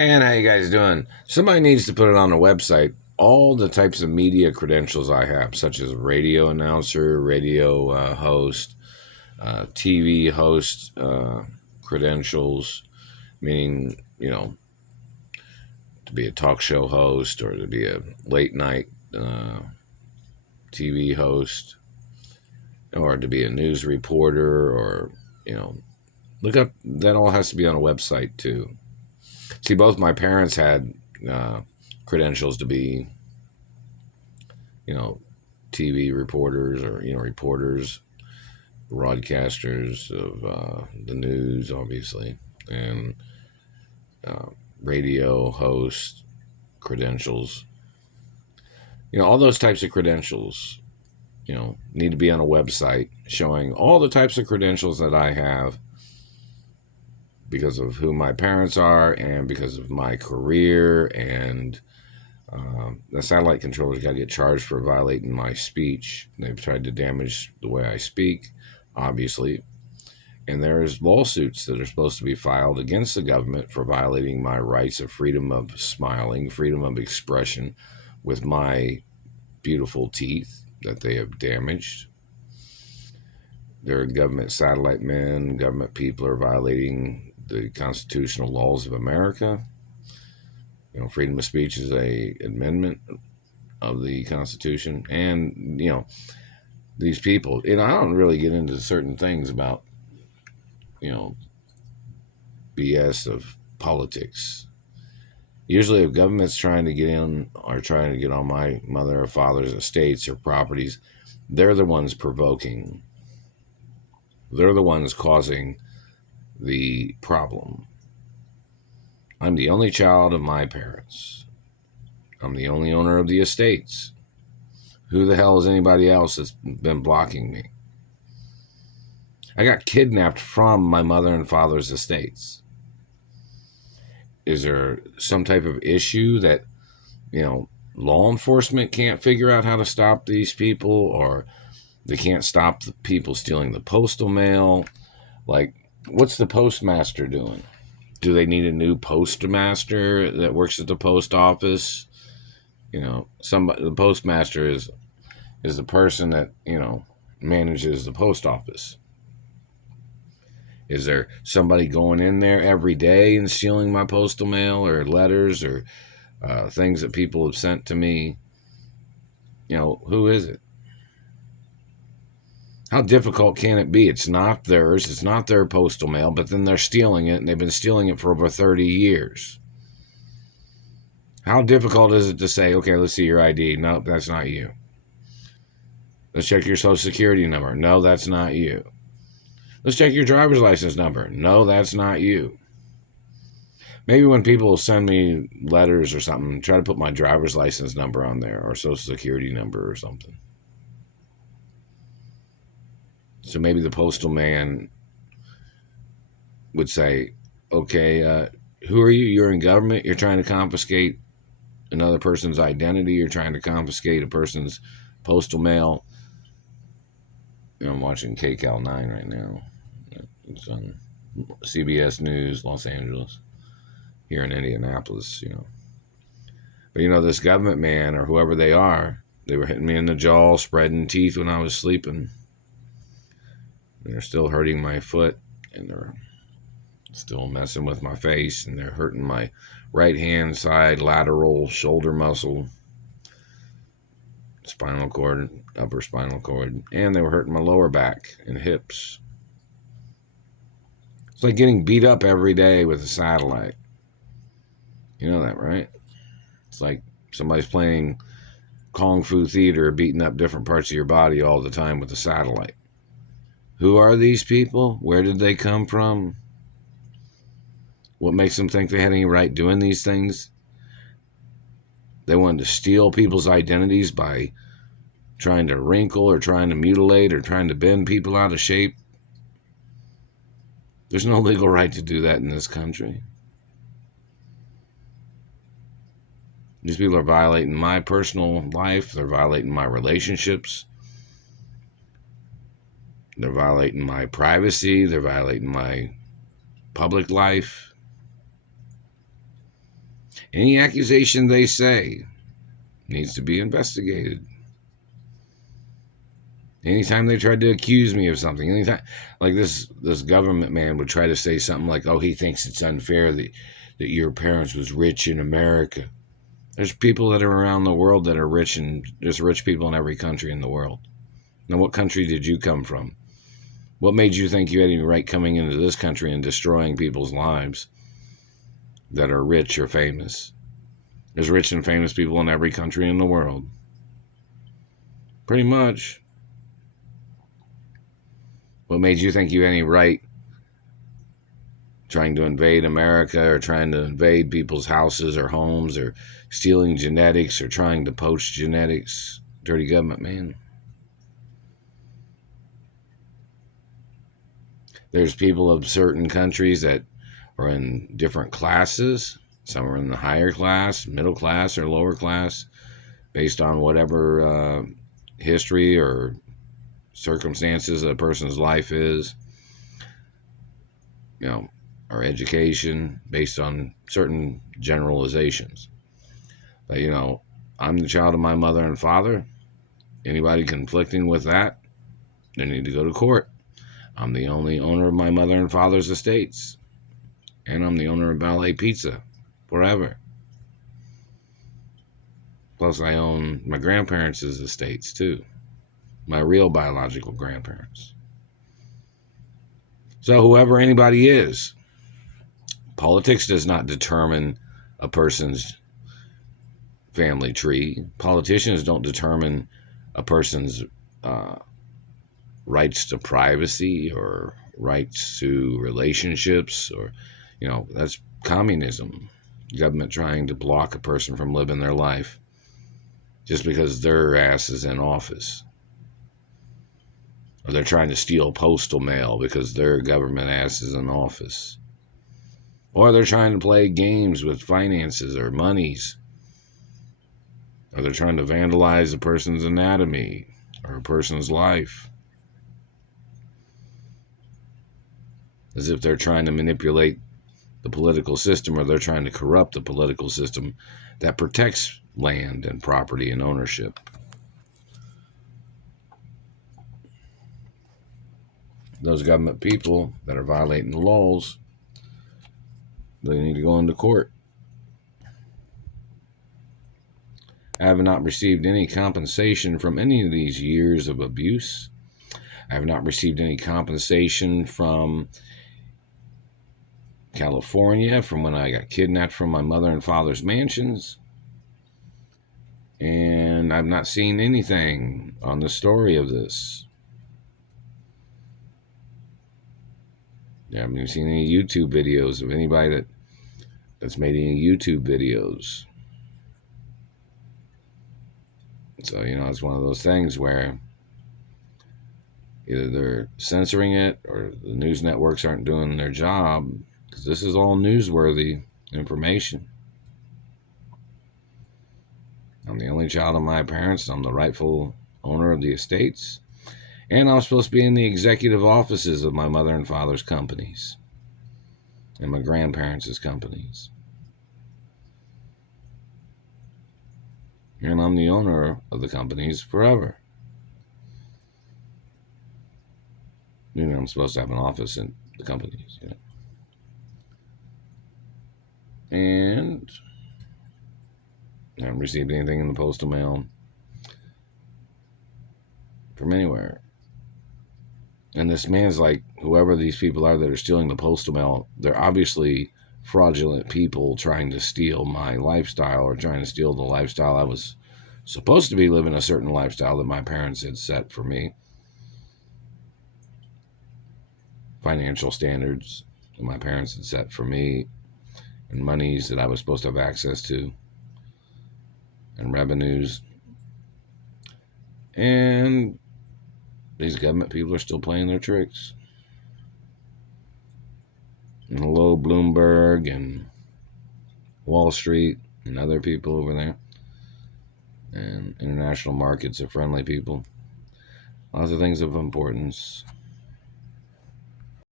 And how you guys doing? Somebody needs to put it on the website. All the types of media credentials I have, such as radio announcer, radio host, TV host credentials, meaning to be a talk show host or to be a late night TV host, or to be a news reporter, or you know, look up. That all has to be on a website too. See, both my parents had credentials to be you know, TV reporters or, reporters, broadcasters of the news, obviously, and uh, radio host credentials. All those types of credentials, need to be on a website showing all the types of credentials that I have because of who my parents are and because of my career. And the satellite controllers got to get charged for violating my speech. They've tried to damage the way I speak, obviously. And there's lawsuits that are supposed to be filed against the government for violating my rights of freedom of smiling, freedom of expression with my beautiful teeth that they have damaged. There are government satellite men, government people are violating the constitutional laws of America. Freedom of speech is a amendment of the Constitution. And, these people, I don't really get into certain things about, BS of politics. Usually, if government's trying to get in or trying to get on my mother or father's estates or properties, they're the ones provoking. They're the ones causing the problem. I'm the only child of my parents. I'm the only owner of the estates. Who the hell is anybody else that's been blocking me? I got kidnapped from my mother and father's estates. Is there some type of issue that, law enforcement can't figure out how to stop these people, or they can't stop the people stealing the postal mail? Like, what's the postmaster doing? Do they need a new postmaster that works at the post office? The postmaster is the person that, manages the post office. Is there somebody going in there every day and stealing my postal mail or letters or things that people have sent to me? Who is it? How difficult can it be? It's not theirs. It's not their postal mail, but then they're stealing it, and they've been stealing it for over 30 years. How difficult is it to say, okay, let's see your ID? No, that's not you. Let's check your social security number. No, that's not you. Let's check your driver's license number. No, that's not you. Maybe when people send me letters or something, try to put my driver's license number on there or social security number or something. So maybe the postal man would say, okay, who are you? You're in government. You're trying to confiscate another person's identity. You're trying to confiscate a person's postal mail. I'm watching KCAL 9 right now. It's on CBS News, Los Angeles, here in Indianapolis, But, this government man or whoever they are, they were hitting me in the jaw, spreading teeth when I was sleeping. They're still hurting my foot, and they're still messing with my face, and they're hurting my right hand side lateral shoulder muscle, spinal cord, upper spinal cord, and they were hurting my lower back and hips. It's like getting beat up every day with a satellite. You know that, right? It's like somebody's playing Kung Fu Theater, beating up different parts of your body all the time with a satellite. Who are these people? Where did they come from? What makes them think they had any right doing these things? They wanted to steal people's identities by trying to wrinkle or trying to mutilate or trying to bend people out of shape. There's no legal right to do that in this country. These people are violating my personal life. They're violating my relationships. They're violating my privacy. They're violating my public life. Any accusation they say needs to be investigated. Anytime they tried to accuse me of something, anytime, like this government man would try to say something like, oh, he thinks it's unfair that your parents was rich in America. There's people that are around the world that are rich, and there's rich people in every country in the world. Now, what country did you come from? What made you think you had any right coming into this country and destroying people's lives that are rich or famous? There's rich and famous people in every country in the world. Pretty much. What made you think you had any right trying to invade America or trying to invade people's houses or homes or stealing genetics or trying to poach genetics? Dirty government, man. There's people of certain countries that are in different classes. Some are in the higher class, middle class, or lower class, based on whatever history or circumstances a person's life is, or education, based on certain generalizations. But, I'm the child of my mother and father. Anybody conflicting with that, they need to go to court. I'm the only owner of my mother and father's estates. And I'm the owner of Ballet Pizza forever. Plus, I own my grandparents' estates, too. My real biological grandparents. So, whoever anybody is, politics does not determine a person's family tree. Politicians don't determine a person's rights to privacy or rights to relationships, or, that's communism. Government trying to block a person from living their life just because their ass is in office. Or they're trying to steal postal mail because their government ass is in office. Or they're trying to play games with finances or monies. Or they're trying to vandalize a person's anatomy or a person's life. As if they're trying to manipulate the political system, or they're trying to corrupt the political system that protects land and property and ownership. Those government people that are violating the laws, they need to go into court. I have not received any compensation from any of these years of abuse. I have not received any compensation from California from when I got kidnapped from my mother and father's mansions. And I've not seen anything on the story of this. I haven't even seen any YouTube videos of anybody that's made any YouTube videos. So, it's one of those things where either they're censoring it or the news networks aren't doing their job, because this is all newsworthy information. I'm the only child of my parents. I'm the rightful owner of the estates. And I'm supposed to be in the executive offices of my mother and father's companies and my grandparents' companies. And I'm the owner of the companies forever. I'm supposed to have an office in the companies. And I haven't received anything in the postal mail from anywhere. And this man's like, whoever these people are that are stealing the postal mail, they're obviously fraudulent people trying to steal my lifestyle, or trying to steal the lifestyle I was supposed to be living, a certain lifestyle that my parents had set for me. Financial standards that my parents had set for me, and monies that I was supposed to have access to, and revenues. And these government people are still playing their tricks. And hello, Bloomberg and Wall Street and other people over there. And international markets are friendly people. Lots of things of importance.